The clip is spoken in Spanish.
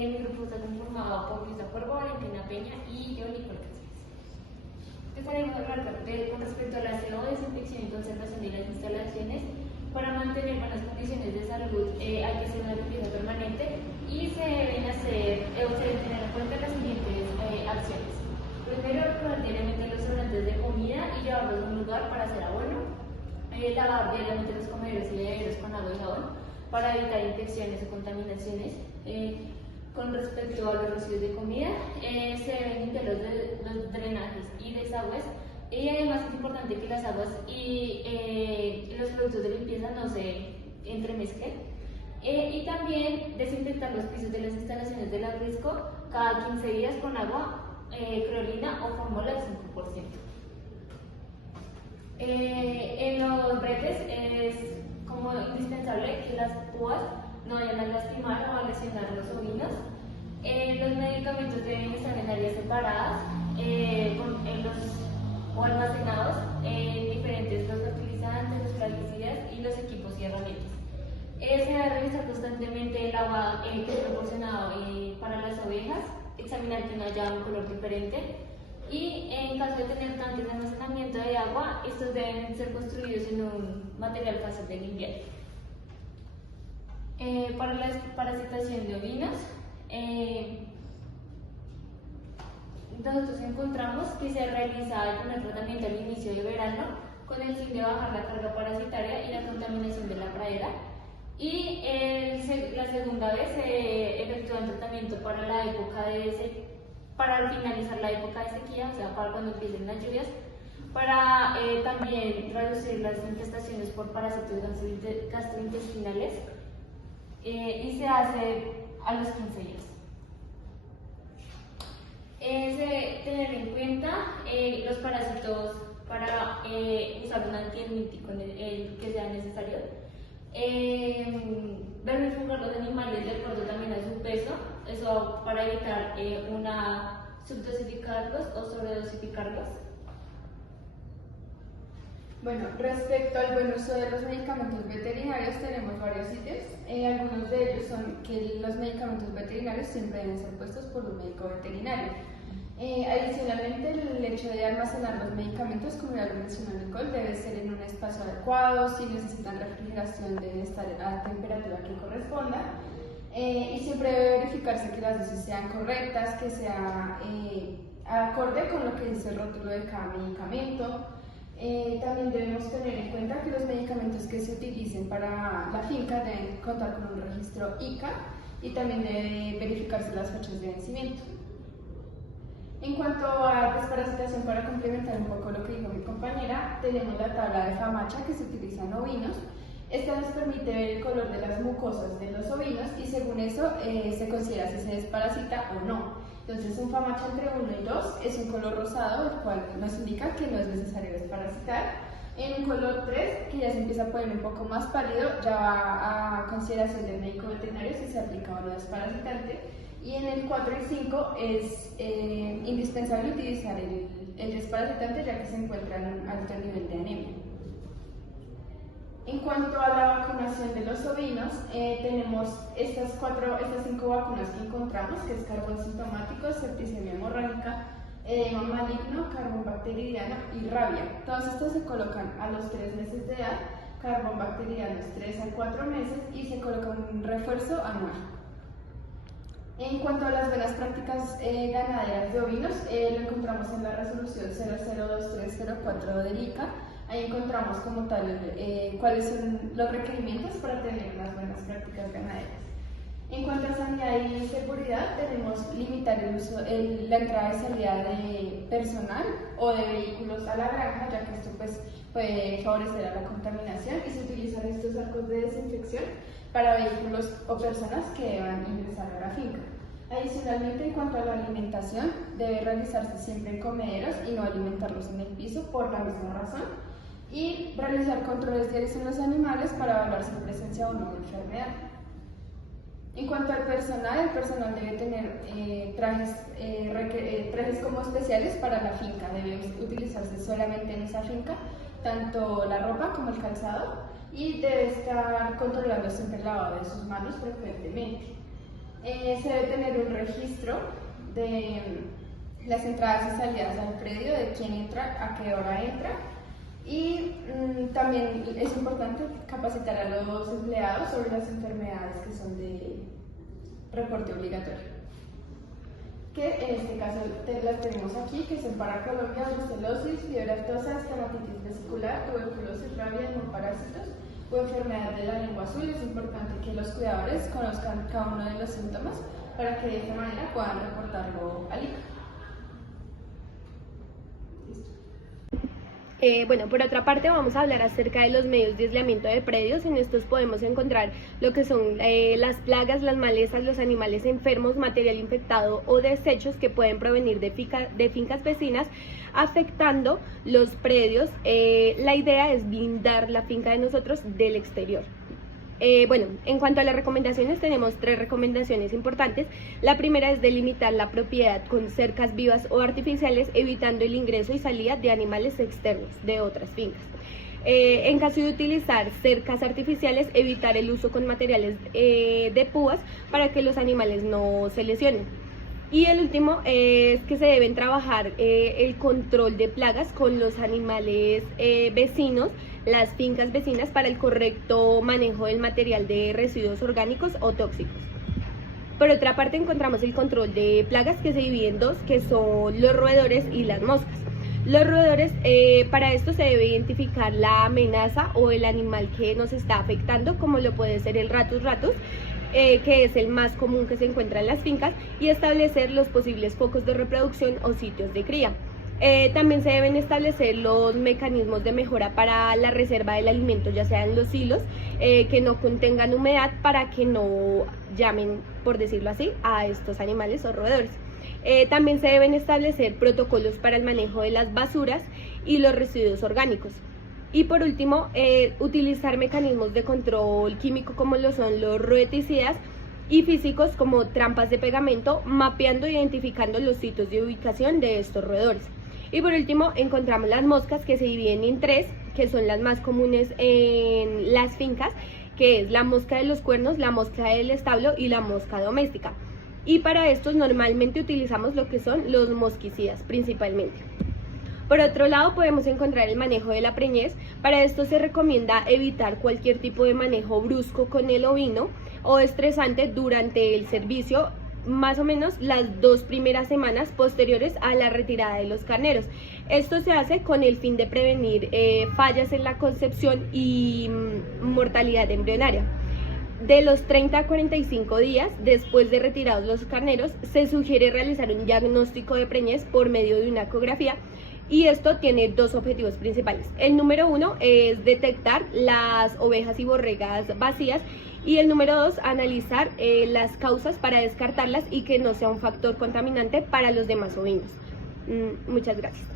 Mi grupo está conformado por Luisa Corbo, Valentina Peña y yo, Nicole Cáceres. Estaremos hablando con respecto a la aseo, desinfección y conservación de las instalaciones. Para mantener buenas condiciones de salud hay que hacer una limpieza permanente y se deben tener en cuenta las siguientes acciones. Primero, probar diariamente los restaurantes de comida y llevarlos a un lugar para hacer abono. Lavar diariamente los comederos y bebederos con agua y jabón para evitar infecciones o contaminaciones. Con respecto a los residuos de comida, se deben limpiar los drenajes y desagües. Y además es importante que las aguas y los productos de limpieza no se entremezclen. Y también desinfectar los pisos de las instalaciones del risco cada 15 días con agua, clorina o fórmula del 5%. En los bretes es como indispensable que las púas no vayan a lastimar o a lesionar los ovinos. Los medicamentos deben estar en áreas separadas o almacenados en diferentes los fertilizantes, los plaguicidas y los equipos y herramientas. Se debe revisar constantemente el agua que es proporcionado para las ovejas, examinar que no haya un color diferente y en caso de tener tanques de almacenamiento de agua, estos deben ser construidos en un material fácil de limpiar. Para la desparasitación de ovinos, nosotros encontramos que se realiza el primer tratamiento al inicio de verano con el fin de bajar la carga parasitaria y la contaminación de la pradera. Y la segunda vez se efectúa el tratamiento para la época para finalizar la época de sequía, o sea, para cuando empiecen las lluvias, para también reducir las infestaciones por parásitos gastrointestinales y se hace a los 15 días. Se debe tener en cuenta los parásitos para usar un antiemítico el que sea necesario. Vermifugar los animales de acuerdo también a su peso, eso para evitar subdosificarlos o sobredosificarlos. Bueno, respecto al buen uso de los medicamentos veterinarios tenemos varios ítems. Algunos de ellos son que los medicamentos veterinarios siempre deben ser puestos por un médico veterinario. Adicionalmente, el hecho de almacenar los medicamentos, como ya lo mencionó Nicole, debe ser en un espacio adecuado. Si necesitan refrigeración, deben estar a la temperatura que corresponda. Y siempre debe verificarse que las dosis sean correctas, que sea acorde con lo que dice el rótulo de cada medicamento. También debemos tener en cuenta que los medicamentos que se utilicen para la finca deben contar con un registro ICA y también debe verificarse las fechas de vencimiento. En cuanto a desparasitación, para complementar un poco lo que dijo mi compañera, tenemos la tabla de FAMACHA que se utiliza en ovinos. Esta nos permite ver el color de las mucosas de los ovinos y según eso se considera si se desparasita o no. Entonces un FAMACHA entre 1 y 2 es un color rosado, el cual nos indica que no es necesario desparasitar. En un color 3, que ya se empieza a poner un poco más pálido, ya va a consideración del médico veterinario si se aplica o no desparasitante. Y en el 4 y 5 es indispensable utilizar el desparasitante ya que se encuentra en un alto nivel de anemia. En cuanto a la vacunación de los ovinos, tenemos estas 5 vacunas que encontramos, que es carbón sintomático, septicemia hemorrágica, edema maligno, carbón bacteriano y rabia. Todas estas se colocan a los 3 meses de edad, carbón bacteriano es 3 a 4 meses y se coloca un refuerzo anual. En cuanto a las buenas prácticas ganaderas de ovinos, lo encontramos en la resolución 002304 del ICA. Ahí encontramos como tal cuáles son los requerimientos para tener unas buenas prácticas ganaderas. En cuanto a sanidad y seguridad, tenemos limitar la entrada y salida de personal o de vehículos a la granja, ya que esto puede favorecer a la contaminación, y se utilizan estos arcos de desinfección para vehículos o personas que deban ingresar a la finca. Adicionalmente, en cuanto a la alimentación, debe realizarse siempre en comederos y no alimentarlos en el piso por la misma razón, y realizar controles diarios en los animales para evaluar si presencia o no de enfermedad. En cuanto al personal, el personal debe tener trajes como especiales para la finca. Debe utilizarse solamente en esa finca, tanto la ropa como el calzado, y debe estar controlando siempre el lavado de sus manos frecuentemente. Se debe tener un registro de las entradas y salidas al predio, de quién entra, a qué hora entra. Y también es importante capacitar a los empleados sobre las enfermedades que son de reporte obligatorio. Que en este caso las tenemos aquí, que son para Colombia: brucelosis, fiebre aftosa, estomatitis vesicular, tuberculosis, rabia, hemoparásitos o enfermedad de la lengua azul. Es importante que los cuidadores conozcan cada uno de los síntomas para que de esta manera puedan reportarlo al ICA. Bueno, por otra parte vamos a hablar acerca de los medios de aislamiento de predios. En estos podemos encontrar lo que son las plagas, las malezas, los animales enfermos, material infectado o desechos que pueden provenir de fincas vecinas, afectando los predios. La idea es blindar la finca de nosotros del exterior. Bueno, en cuanto a las recomendaciones, tenemos 3 recomendaciones importantes. La primera es delimitar la propiedad con cercas vivas o artificiales, evitando el ingreso y salida de animales externos de otras fincas. En caso de utilizar cercas artificiales, evitar el uso con materiales de púas para que los animales no se lesionen. Y el último es que se deben trabajar el control de plagas con los animales vecinos, las fincas vecinas, para el correcto manejo del material de residuos orgánicos o tóxicos. Por otra parte, encontramos el control de plagas, que se divide en 2, que son los roedores y las moscas. Los roedores, para esto se debe identificar la amenaza o el animal que nos está afectando, como lo puede ser el Ratus ratus, que es el más común que se encuentra en las fincas, y establecer los posibles focos de reproducción o sitios de cría. También se deben establecer los mecanismos de mejora para la reserva del alimento, ya sean los silos que no contengan humedad, para que no llamen, por decirlo así, a estos animales o roedores. También se deben establecer protocolos para el manejo de las basuras y los residuos orgánicos. Y por último, utilizar mecanismos de control químico como lo son los roeticidas, y físicos como trampas de pegamento, mapeando e identificando los sitios de ubicación de estos roedores. Y por último, encontramos las moscas, que se dividen en 3, que son las más comunes en las fincas, que es la mosca de los cuernos, la mosca del establo y la mosca doméstica. Y para estos normalmente utilizamos lo que son los mosquicidas principalmente. Por otro lado, podemos encontrar el manejo de la preñez. Para esto se recomienda evitar cualquier tipo de manejo brusco con el ovino o estresante durante el servicio, más o menos las 2 primeras semanas posteriores a la retirada de los carneros. Esto se hace con el fin de prevenir fallas en la concepción y mortalidad embrionaria. De los 30 a 45 días después de retirados los carneros, se sugiere realizar un diagnóstico de preñez por medio de una ecografía, y esto tiene 2 objetivos principales. El número 1 es detectar las ovejas y borregas vacías, y el número 2, analizar las causas para descartarlas y que no sea un factor contaminante para los demás ovinos. Muchas gracias.